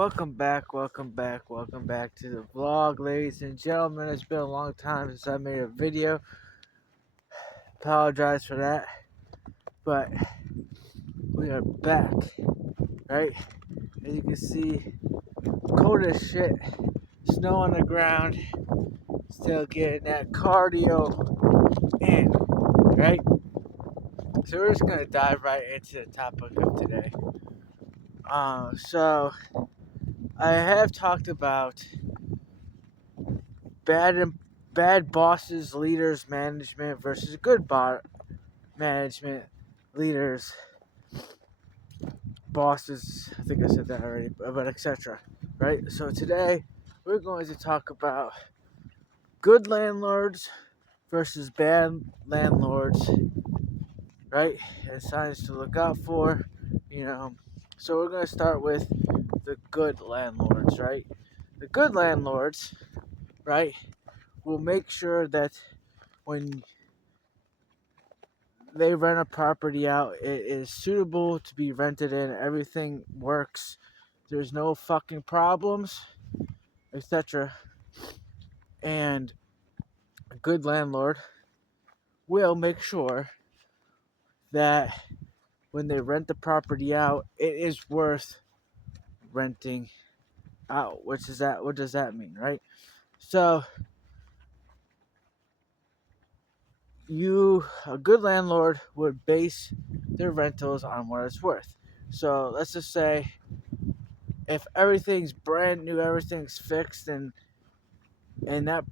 welcome back to the vlog, ladies and gentlemen. It's been a long time since I made a video. Apologize for that, but we are back, right? As you can see, cold as shit, snow on the ground, still getting that cardio in, right? So we're just gonna dive right into the topic of today. So I have talked about bad and bad bosses, leaders, management versus good management, leaders, bosses. I think I said that already, but etc. Right. So today we're going to talk about good landlords versus bad landlords, right? And signs to look out for, you know. So we're going to start with the good landlords, right? The good landlords, right, will make sure that when they rent a property out, it is suitable to be rented in, everything works, there's no fucking problems, etc. And a good landlord will make sure that when they rent the property out, it is worth renting out. What does that mean, right? So a good landlord would base their rentals on what it's worth. So let's just say if everything's brand new, everything's fixed, and that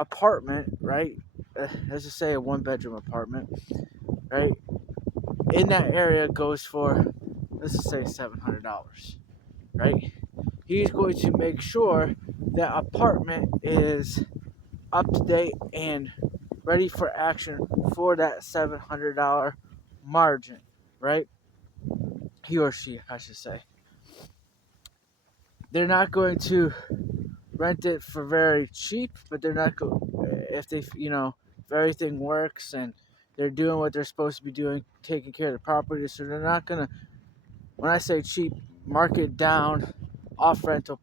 apartment, right? Let's just say a one-bedroom apartment, right? In that area goes for, let's just say $700, right? He's going to make sure that apartment is up to date and ready for action for that $700 margin, right? He or she, I should say. They're not going to rent it for very cheap, but they're not if they, if everything works and they're doing what they're supposed to be doing, taking care of the property. So they're not gonna, when I say cheap, market down, off rental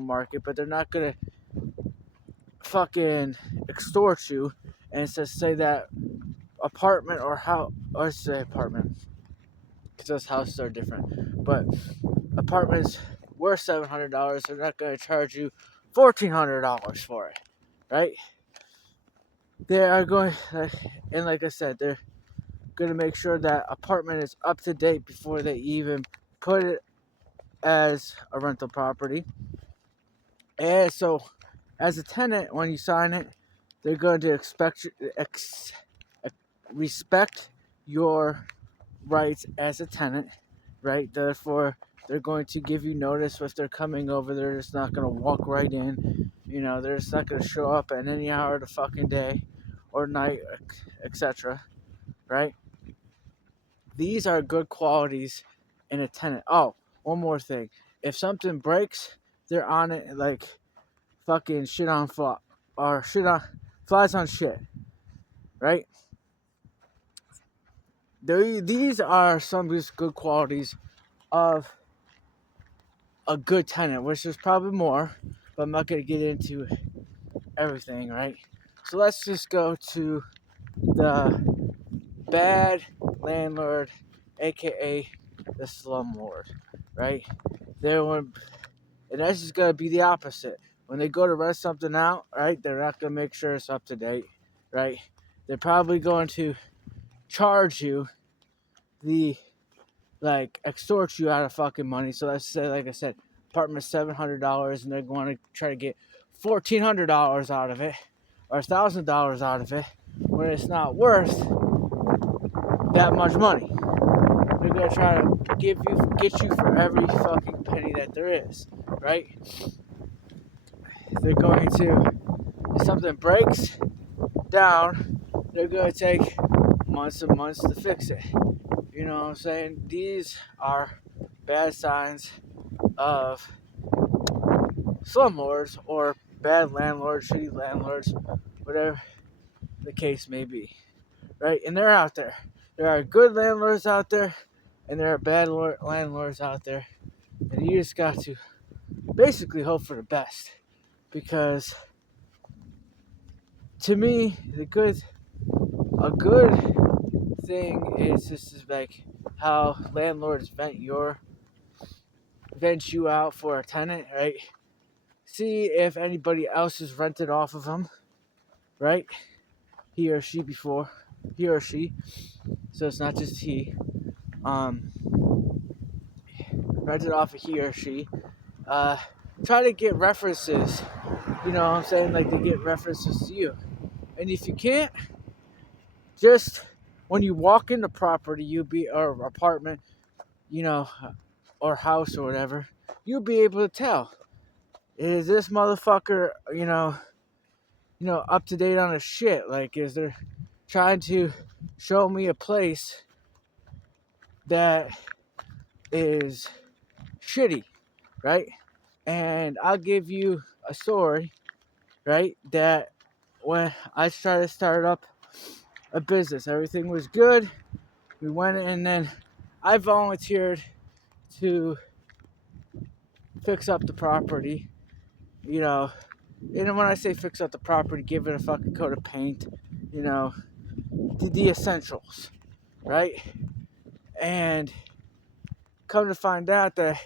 market, but they're not gonna fucking extort you and just say that apartment or house, or say apartment, because those houses are different, but apartments worth $700, they're not going to charge you $1,400 for it, right? They are going, and like I said, they're going to make sure that apartment is up to date before they even put it as a rental property. And so, as a tenant, when you sign it, they're going to respect your rights as a tenant, right? Therefore, they're going to give you notice if they're coming over. They're just not going to walk right in. They're just not going to show up at any hour of the fucking day or night, etc. Right? These are good qualities in a tenant. Oh, one more thing. If something breaks, they're on it like fucking shit on fly, or shit on flies on shit. Right? These are some of the good qualities of a good tenant, which is probably more, but I'm not going to get into everything, right? So let's just go to the bad landlord, aka the slumlord, right? And that's just going to be the opposite. When they go to rent something out, right, they're not going to make sure it's up to date, right? They're probably going to charge you extort you out of fucking money. So let's say, like I said, apartment $700, and they're going to try to get $1,400 out of it, or $1,000 out of it, when it's not worth that much money. They're going to try to get you for every fucking penny that there is, right? They're going to, if something breaks down, they're going to take months and months to fix it. You know what I'm saying? These are bad signs of slumlords or bad landlords, shitty landlords, whatever the case may be, right? And they're out there. There are good landlords out there, and there are bad landlords out there. And you just got to basically hope for the best. Because to me, a good thing is just like how landlords vent you out for a tenant, right? See if anybody else is rented off of them, right? He or she before, he or she. So it's not just he. Um, rented off of he or she. Uh, Try to get references. You know what I'm saying? Like they get references to you. And if you can't, just when you walk in the property, or apartment, you know, or house or whatever, you'll be able to tell. Is this motherfucker, up to date on his shit? Like, is there trying to show me a place that is shitty, right? And I'll give you a story, right? That when I tried to start up a business, everything was good. We went and then I volunteered to fix up the property, you know. And when I say fix up the property, give it a fucking coat of paint, you know, the essentials, right? And come to find out that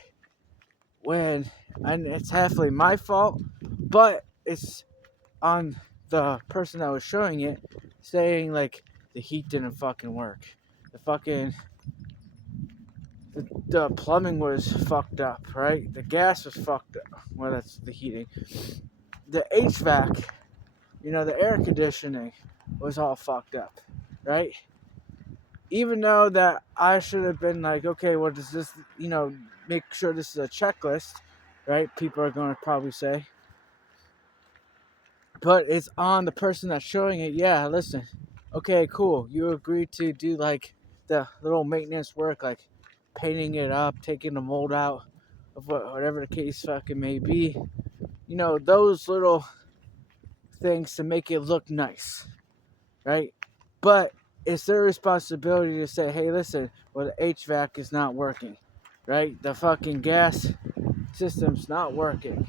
and it's halfway my fault, but it's on the person that was showing it, saying like the heat didn't fucking work. The plumbing was fucked up, right? The gas was fucked up. Well, that's the heating. The HVAC, the air conditioning was all fucked up, right? Even though that I should have been like, okay, what does this, make sure this is a checklist, right? People are going to probably say. But it's on the person that's showing it. Yeah, listen. Okay, cool. You agreed to do like the little maintenance work, like painting it up, taking the mold out of whatever the case fucking may be. Those little things to make it look nice, right? But it's their responsibility to say, hey, listen, well, the HVAC is not working, right? The fucking gas system's not working.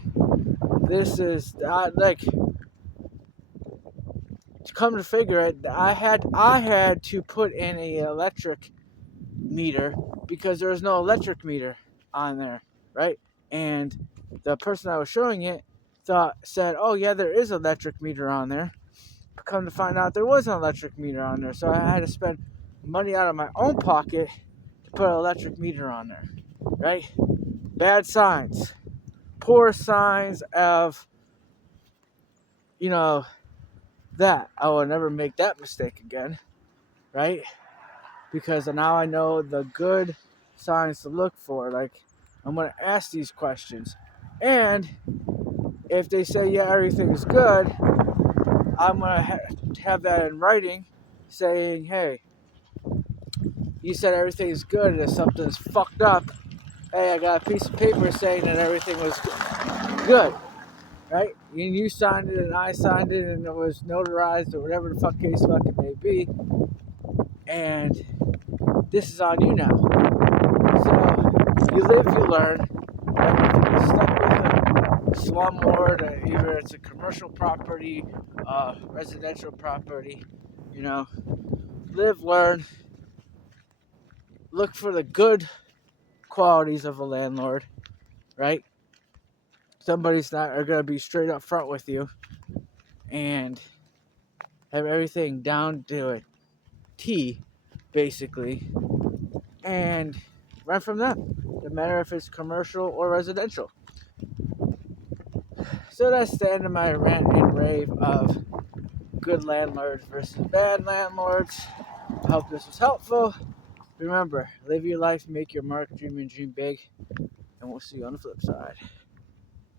This is like, to come to figure it, I had to put in a electric meter because there was no electric meter on there, right? And the person that was showing it said, oh yeah, there is an electric meter on there. Come to find out there was an electric meter on there, so I had to spend money out of my own pocket to put an electric meter on there, right? Bad signs, poor signs of, that I will never make that mistake again, right? Because now I know the good signs to look for. Like, I'm going to ask these questions, and if they say, yeah, everything is good, I'm going to have that in writing saying, hey, you said everything is good, and if something's fucked up, hey, I got a piece of paper saying that everything was good, right? And you signed it, and I signed it, and it was notarized, or whatever the fuck case fucking may be, and this is on you now. So, you live, you learn. Like, if you get stuck with a slumlord, either it's a commercial property, residential property, live, learn, look for the good qualities of a landlord, right? Somebody's not are going to be straight up front with you and have everything down to a T, basically, and rent from them, no matter if it's commercial or residential. So that's the end of my rant and rave of good landlords versus bad landlords. I hope this was helpful. Remember, live your life, make your mark, dream and dream big, and we'll see you on the flip side.